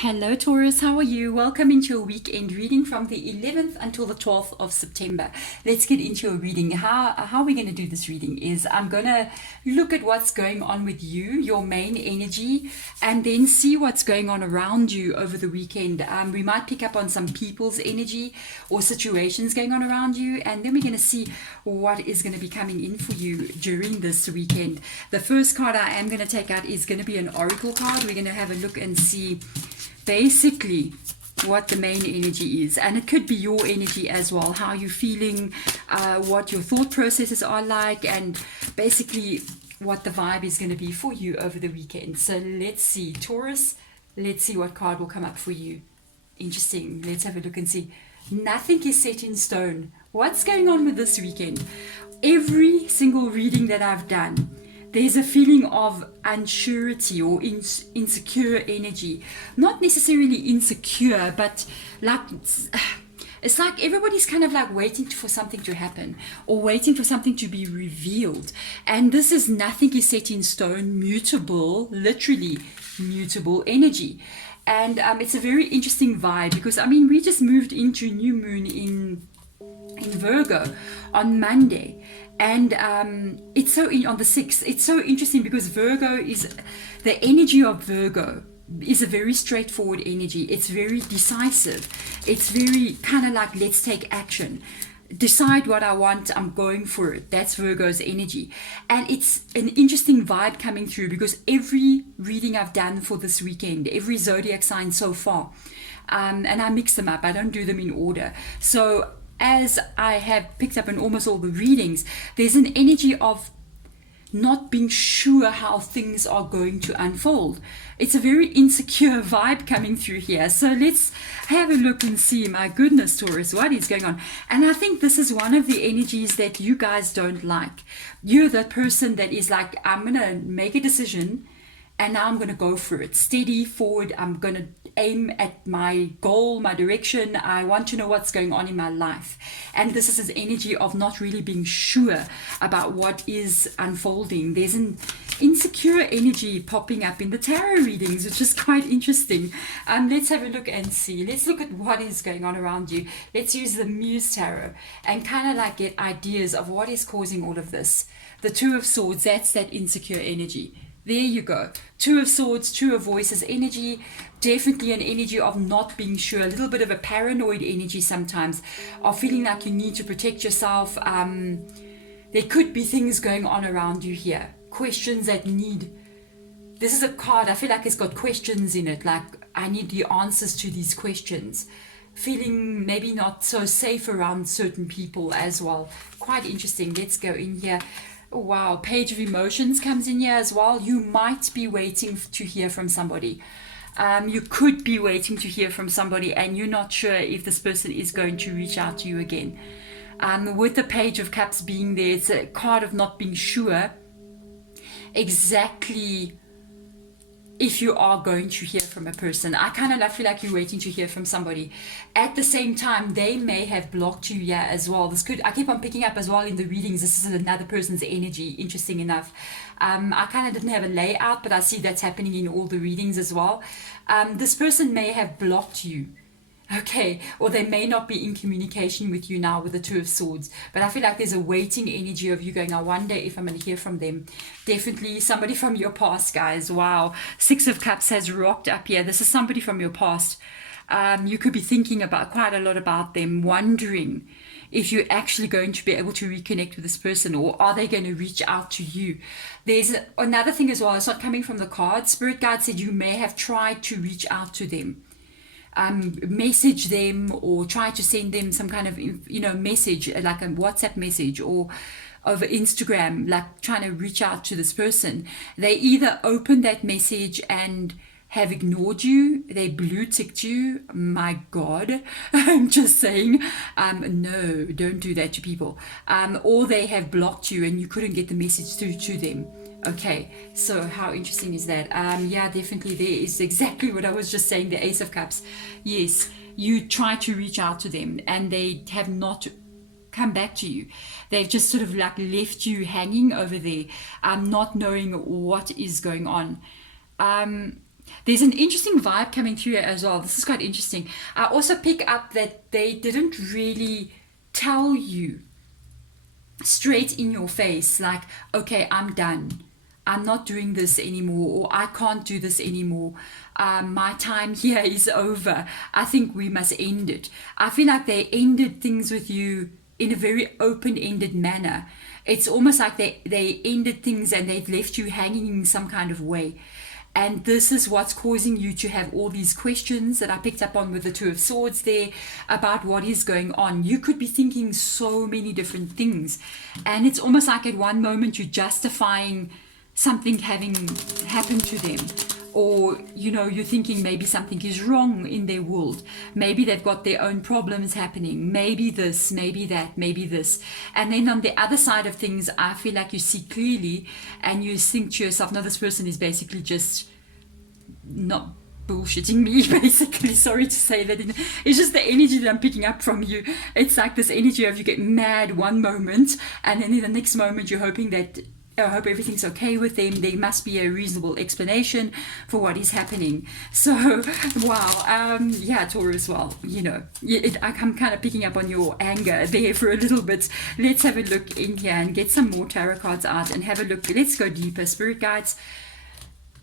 Hello Taurus, how are you? Welcome into your weekend reading from the 11th until the 12th of September. Let's get into your reading. How we're going to do this reading is I'm going to look at what's going on with you, your main energy, and then see what's going on around you over the weekend. We might pick up on some people's energy or situations going on around you, and then we're going to see what is going to be coming in for you during this weekend. The first card I am going to take out is going to be an oracle card. We're going to have a look and see basically what the main energy is, and it could be your energy as well, how you're feeling, what your thought processes are like, and basically what the vibe is going to be for you over the weekend. So let's see, Taurus, let's see what card will come up for you. Interesting. Let's have a look and see. Nothing is set in stone. What's going on with this weekend? Every single reading that I've done, there's a feeling of unsurety or insecure energy. Not necessarily insecure, but like it's like everybody's kind of like waiting for something to happen or waiting for something to be revealed. And this is nothing is set in stone, mutable, literally mutable energy. And it's a very interesting vibe because, I mean, we just moved into new moon in Virgo on Monday, and it's so on the 6th. It's so interesting because Virgo is the energy of Virgo is a very straightforward energy. It's very decisive. It's very kind of like, let's take action, decide what I want, I'm going for it. That's Virgo's energy. And it's an interesting vibe coming through because every reading I've done for this weekend, every zodiac sign so far, and I mix them up, I don't do them in order. So as I have picked up in almost all the readings, there's an energy of not being sure how things are going to unfold. It's a very insecure vibe coming through here. So let's have a look and see. My goodness, Taurus, what is going on? And I think this is one of the energies that you guys don't like. You're the person that is like, I'm going to make a decision and now I'm going to go for it. Steady forward. I'm going to aim at my goal, my direction. I want to know what's going on in my life. And this is his energy of not really being sure about what is unfolding. There's an insecure energy popping up in the tarot readings, which is quite interesting. Let's have a look and see. Let's look at what is going on around you. Let's use the Muse Tarot and kind of like get ideas of what is causing all of this. The Two of Swords, that's that insecure energy. There you go. Two of Swords, Two of Voices energy. Definitely an energy of not being sure. A little bit of a paranoid energy sometimes. Of feeling like you need to protect yourself. There could be things going on around you here. Questions that need... This is a card, I feel like it's got questions in it. Like, I need the answers to these questions. Feeling maybe not so safe around certain people as well. Quite interesting. Let's go in here. Oh, wow, Page of Emotions comes in here as well. You might be waiting to hear from somebody. You could be waiting to hear from somebody and you're not sure if this person is going to reach out to you again. With the Page of Cups being there, it's a card of not being sure exactly if you are going to hear from a person. I kind of feel like you're waiting to hear from somebody. At the same time, they may have blocked you here as well. This could, I keep on picking up as well in the readings, this is another person's energy, interesting enough. I kind of didn't have a layout, but I see that's happening in all the readings as well. This person may have blocked you. Okay, or they may not be in communication with you now with the Two of Swords, but I feel like there's a waiting energy of you going, I wonder if I'm going to hear from them. Definitely somebody from your past, guys. Wow, Six of Cups has rocked up here. This is somebody from your past. You could be thinking about quite a lot about them, wondering if you're actually going to be able to reconnect with this person, or are they going to reach out to you? There's another thing as well. It's not coming from the cards. Spirit guide said you may have tried to reach out to them. Message them or try to send them some kind of, message, like a WhatsApp message or over Instagram, like trying to reach out to this person. They either open that message and have ignored you, they blue ticked you. My God, I'm just saying, no, don't do that to people. Or they have blocked you and you couldn't get the message through to them. Okay, so how interesting is that? Yeah, definitely there is exactly what I was just saying, the Ace of Cups. Yes, you try to reach out to them and they have not come back to you. They've just sort of like left you hanging over there, not knowing what is going on. There's an interesting vibe coming through as well. This is quite interesting. I also pick up that they didn't really tell you straight in your face, like, okay, I'm done. I'm not doing this anymore, or I can't do this anymore. My time here is over. I think we must end it. I feel like they ended things with you in a very open-ended manner. It's almost like they ended things and they've left you hanging in some kind of way. And this is what's causing you to have all these questions that I picked up on with the Two of Swords there about what is going on. You could be thinking so many different things. And it's almost like at one moment you're justifying something having happened to them. Or, you know, you're thinking maybe something is wrong in their world. Maybe they've got their own problems happening. Maybe this, maybe that, maybe this. And then on the other side of things, I feel like you see clearly and you think to yourself, no, this person is basically just not bullshitting me, basically. Sorry to say that. It's just the energy that I'm picking up from you. It's like this energy of you get mad one moment and then in the next moment you're hoping that I hope everything's okay with them. There must be a reasonable explanation for what is happening. So, wow. Yeah, Taurus, well, you know, I'm kind of picking up on your anger there for a little bit. Let's have a look in here and get some more tarot cards out and have a look. Let's go deeper. Spirit guides,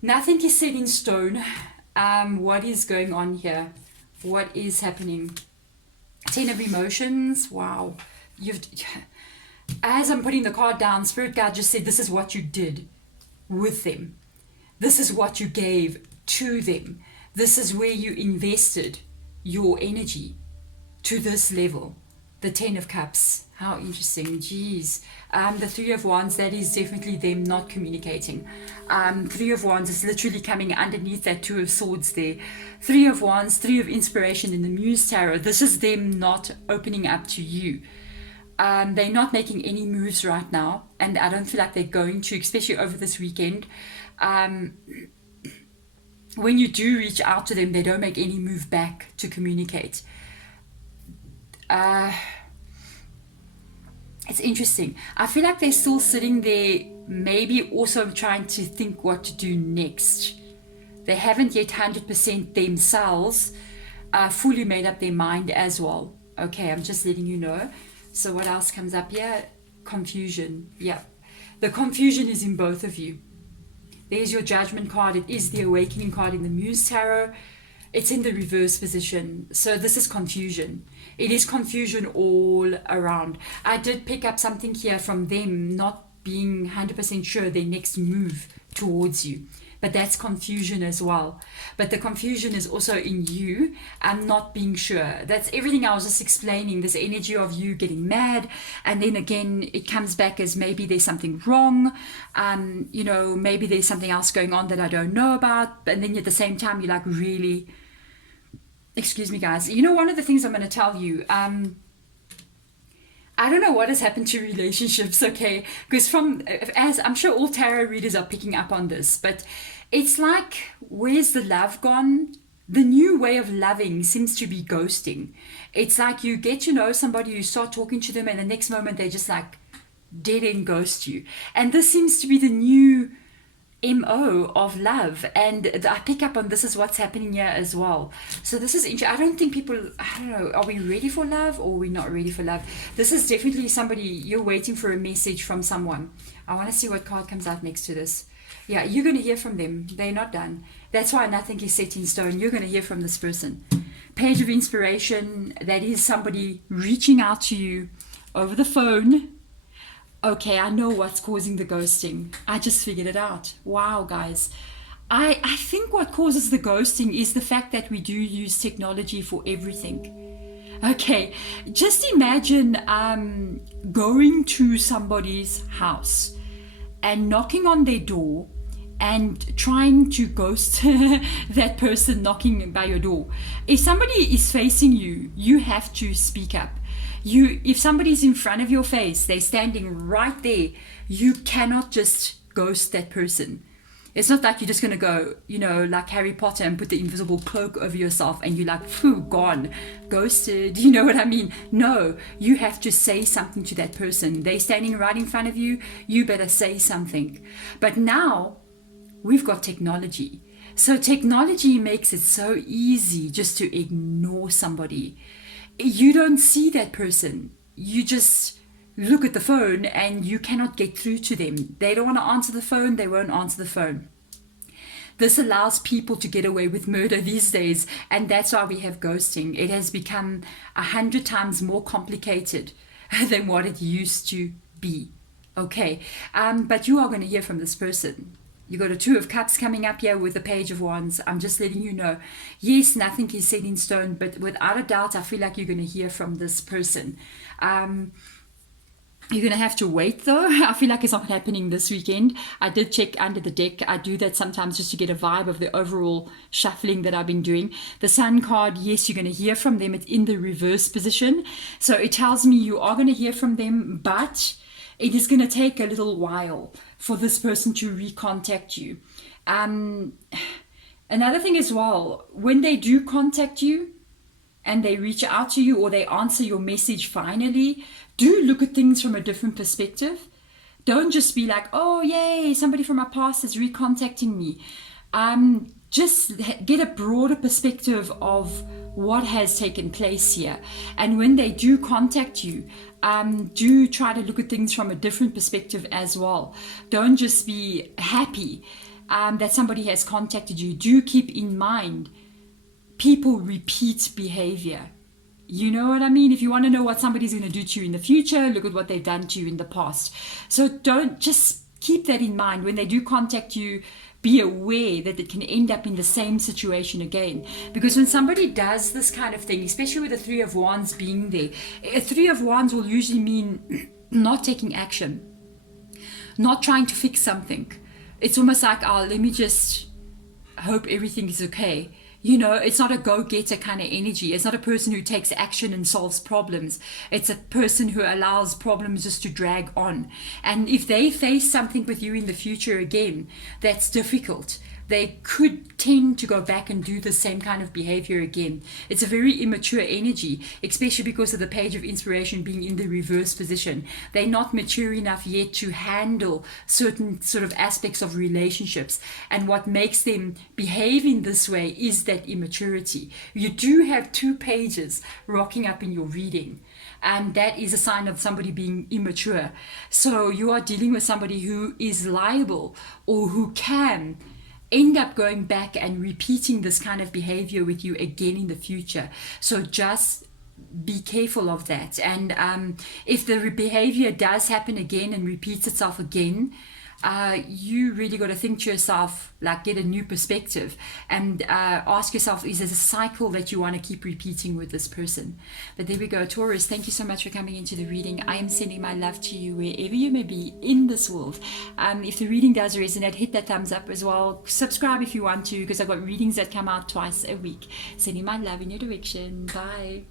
nothing is set in stone. What is going on here? What is happening? 10 of emotions. Wow. As I'm putting the card down, Spirit Guide just said, this is what you did with them. This is what you gave to them. This is where you invested your energy to this level. The 10 of Cups. How interesting. Jeez. The 3 of Wands, that is definitely them not communicating. 3 of Wands is literally coming underneath that 2 of Swords there. 3 of Wands, 3 of Inspiration in the Muse Tarot. This is them not opening up to you. They're not making any moves right now, and I don't feel like they're going to, especially over this weekend. When you do reach out to them, they don't make any move back to communicate. It's interesting. I feel like they're still sitting there, maybe also trying to think what to do next. They haven't yet 100% themselves fully made up their mind as well. Okay, I'm just letting you know. So what else comes up here? Confusion. Yeah. The confusion is in both of you. There's your Judgment card. It is the Awakening card in the Muse Tarot. It's in the reverse position. So this is confusion. It is confusion all around. I did pick up something here from them not being 100% sure their next move towards you. But that's confusion as well. But the confusion is also in you and not being sure. That's everything I was just explaining, this energy of you getting mad. And then again, it comes back as maybe there's something wrong. You know, maybe there's something else going on that I don't know about. And then at the same time, you're like, really, excuse me, guys. You know, one of the things I'm going to tell you, I don't know what has happened to relationships, okay? Because as I'm sure all tarot readers are picking up on this, but it's like, where's the love gone? The new way of loving seems to be ghosting. It's like you get to know somebody, you start talking to them, and the next moment they just like dead end ghost you. And this seems to be the new MO of love, and I pick up on this is what's happening here as well. So this is interesting. I don't think people, I don't know, are we ready for love or are we not ready for love? This is definitely somebody, you're waiting for a message from someone. I want to see what card comes out next to this. Yeah, you're going to hear from them. They're not done. That's why nothing is set in stone. You're going to hear from this person. Page of Inspiration, that is somebody reaching out to you over the phone. Okay, I know what's causing the ghosting. I just figured it out. Wow, guys. I think what causes the ghosting is the fact that we do use technology for everything. Okay, just imagine going to somebody's house and knocking on their door and trying to ghost that person knocking by your door. If somebody is facing you, you have to speak up. If somebody's in front of your face, they're standing right there, you cannot just ghost that person. It's not like you're just going to go, you know, like Harry Potter and put the invisible cloak over yourself and you're like, phew, gone, ghosted, you know what I mean? No, you have to say something to that person. They're standing right in front of you, you better say something. But now, we've got technology. So technology makes it so easy just to ignore somebody. You don't see that person. You just look at the phone and you cannot get through to them. They don't want to answer the phone, they won't answer the phone. This allows people to get away with murder these days, and that's why we have ghosting. It has become 100 times more complicated than what it used to be. Okay, but you are going to hear from this person. You got a Two of Cups coming up here with the Page of Wands. I'm just letting you know. Yes, nothing is set in stone, but without a doubt, I feel like you're going to hear from this person. You're going to have to wait though. I feel like it's not happening this weekend. I did check under the deck. I do that sometimes just to get a vibe of the overall shuffling that I've been doing. The Sun card, yes, you're going to hear from them. It's in the reverse position. So it tells me you are going to hear from them, but it is going to take a little while for this person to recontact you. Another thing as well, when they do contact you, and they reach out to you or they answer your message finally, do look at things from a different perspective. Don't just be like, oh, yay, somebody from my past is recontacting me. Just get a broader perspective of what has taken place here. And when they do contact you, do try to look at things from a different perspective as well. Don't just be happy that somebody has contacted you. Do keep in mind people repeat behavior. You know what I mean? If you want to know what somebody's going to do to you in the future, look at what they've done to you in the past. So don't just keep that in mind. When they do contact you, be aware that it can end up in the same situation again. Because when somebody does this kind of thing, especially with the Three of Wands being there, a Three of Wands will usually mean not taking action, not trying to fix something. It's almost like, oh, let me just hope everything is okay. You know, it's not a go-getter kind of energy. It's not a person who takes action and solves problems. It's a person who allows problems just to drag on. And if they face something with you in the future again, that's difficult. They could tend to go back and do the same kind of behavior again. It's a very immature energy, especially because of the Page of Inspiration being in the reverse position. They're not mature enough yet to handle certain sort of aspects of relationships. And what makes them behave in this way is that immaturity. You do have 2 pages rocking up in your reading. And that is a sign of somebody being immature. So you are dealing with somebody who is liable or who can end up going back and repeating this kind of behavior with you again in the future. So just be careful of that. And if the behavior does happen again and repeats itself again, you really got to think to yourself, like, get a new perspective and ask yourself, is there a cycle that you want to keep repeating with this person? But there we go. Taurus, thank you so much for coming into the reading. I am sending my love to you wherever you may be in this world. If the reading does resonate, hit that thumbs up as well. Subscribe if you want to, because I've got readings that come out twice a week. Sending my love in your direction. Bye.